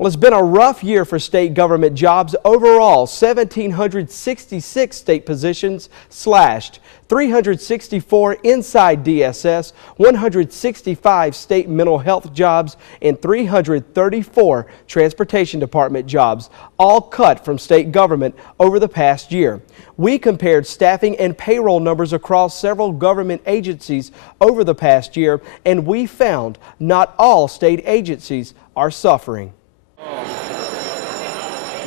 Well, it's been a rough year for state government jobs. Overall, 1,766 state positions slashed, 364 inside DSS, 165 state mental health jobs, and 334 transportation department jobs, all cut from state government over the past year. We compared staffing and payroll numbers across several government agencies over the past year, and we found not all state agencies are suffering.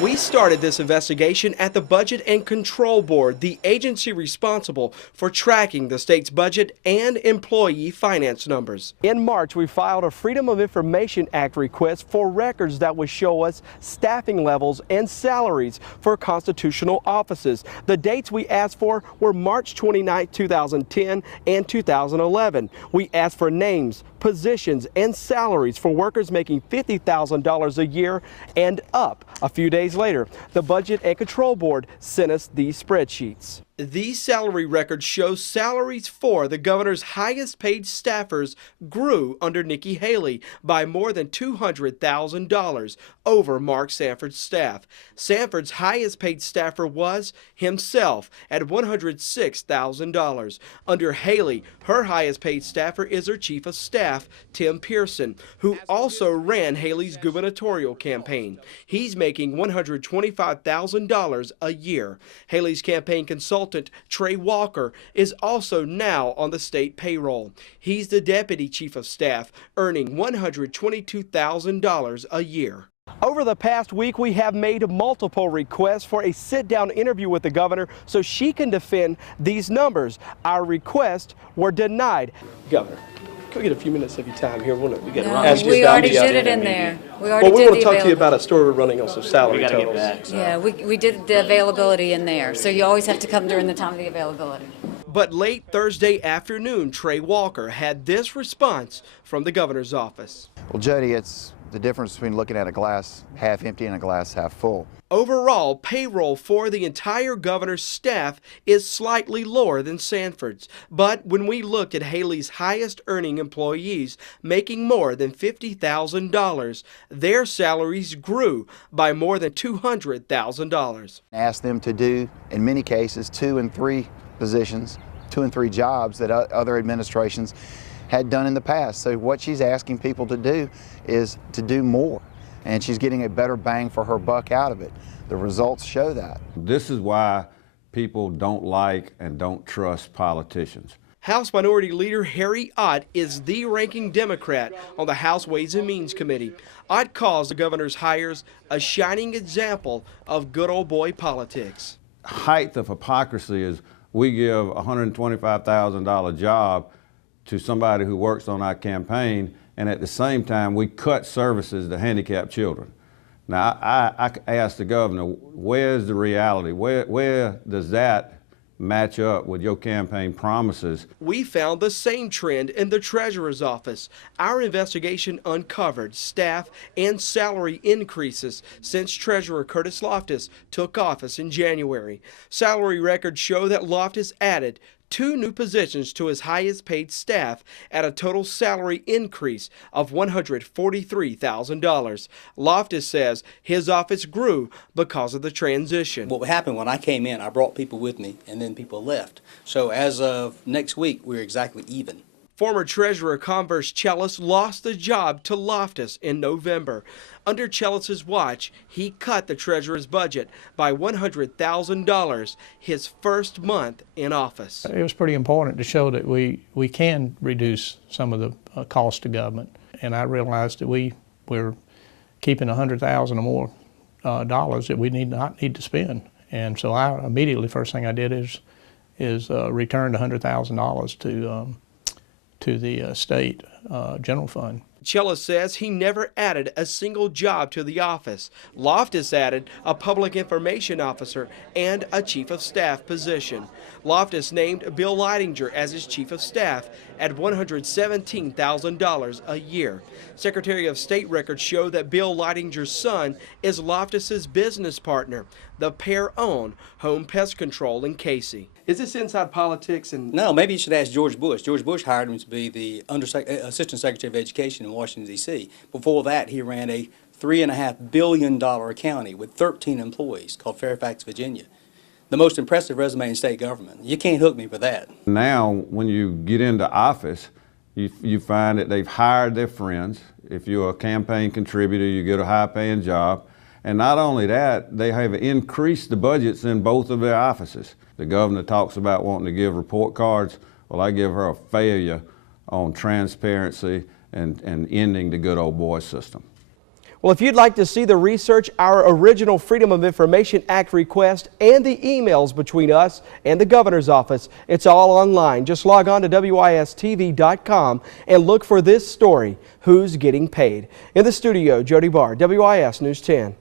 We started this investigation at the Budget and Control Board, the agency responsible for tracking the state's budget and employee finance numbers. In March, we filed a Freedom of Information Act request for records that would show us staffing levels and salaries for constitutional offices. The dates we asked for were March 29, 2010 and 2011. We asked for names, positions, and salaries for workers making $50,000 a year and up. A few days later, the Budget and Control Board sent us these spreadsheets. These salary records show salaries for the governor's highest paid staffers grew under Nikki Haley by more than $200,000 over Mark Sanford's staff. Sanford's highest paid staffer was himself at $106,000. Under Haley, her highest paid staffer is her chief of staff, Tim Pearson, who also ran Haley's gubernatorial campaign. He's making $125,000 a year. Haley's campaign consultant Trey Walker is also now on the state payroll. He's the deputy chief of staff, earning $122,000 a year. Over the past week, we have made multiple requests for a sit-down interview with the governor so she can defend these numbers. Our requests were denied. Governor, can we get a few minutes of your time here? We already did it in there. We want to talk to you about a story we're running on some salary totals. Yeah, we did the availability in there, so you always have to come during the time of the availability. But late Thursday afternoon, Trey Walker had this response from the governor's office. Well, Jody, it's the difference between looking at a glass half empty and a glass half full. Overall, payroll for the entire governor's staff is slightly lower than Sanford's. But when we looked at Haley's highest earning employees making more than $50,000, their salaries grew by more than $200,000. Ask them to do, in many cases, 2 and 3 positions, 2 and 3 jobs that other administrations had done in the past. So what she's asking people to do is to do more, and she's getting a better bang for her buck out of it. The results show that. This is why people don't like and don't trust politicians. House Minority Leader Harry Ott is the ranking Democrat on the House Ways and Means Committee. Ott calls the governor's hires a shining example of good old boy politics. Height of hypocrisy is we give a $125,000 job to somebody who works on our campaign, and at the same time we cut services to handicapped children. Now I asked the governor, where's the reality? Where does that match up with your campaign promises? We found the same trend in the treasurer's office. Our investigation uncovered staff and salary increases since Treasurer Curtis Loftis took office in January. Salary records show that Loftis added 2 new positions to his highest paid staff at a total salary increase of $143,000. Loftis says his office grew because of the transition. What happened when I came in, I brought people with me and then people left. So as of next week, we're exactly even. Former Treasurer Converse Chellis lost the job to Loftis in November. Under Chellis's watch, he cut the treasurer's budget by $100,000 his first month in office. It was pretty important to show that we can reduce some of the cost to government. And I realized that we're keeping $100,000 or more dollars that we not need to spend. And so I immediately, first thing I did is returned $100,000 to the state general fund. Chellis says he never added a single job to the office. Loftis added a public information officer and a chief of staff position. Loftis named Bill Leidinger as his chief of staff at $117,000 a year. Secretary of State records show that Bill Leidinger's son is Loftis's business partner. The pair own Home Pest Control in Casey. Is this inside politics? No, maybe you should ask George Bush. George Bush hired him to be the Assistant Secretary of Education in Washington, D.C. Before that, he ran a $3.5 billion county with 13 employees called Fairfax, Virginia. The most impressive resume in state government. You can't hook me for that. Now, when you get into office, you find that they've hired their friends. If you're a campaign contributor, you get a high-paying job. And not only that, they have increased the budgets in both of their offices. The governor talks about wanting to give report cards. Well, I give her a failure on transparency and ending the good old boy system. Well, if you'd like to see the research, our original Freedom of Information Act request, and the emails between us and the governor's office, it's all online. Just log on to WISTV.com and look for this story, Who's Getting Paid? In the studio, Jody Barr, WIS News 10.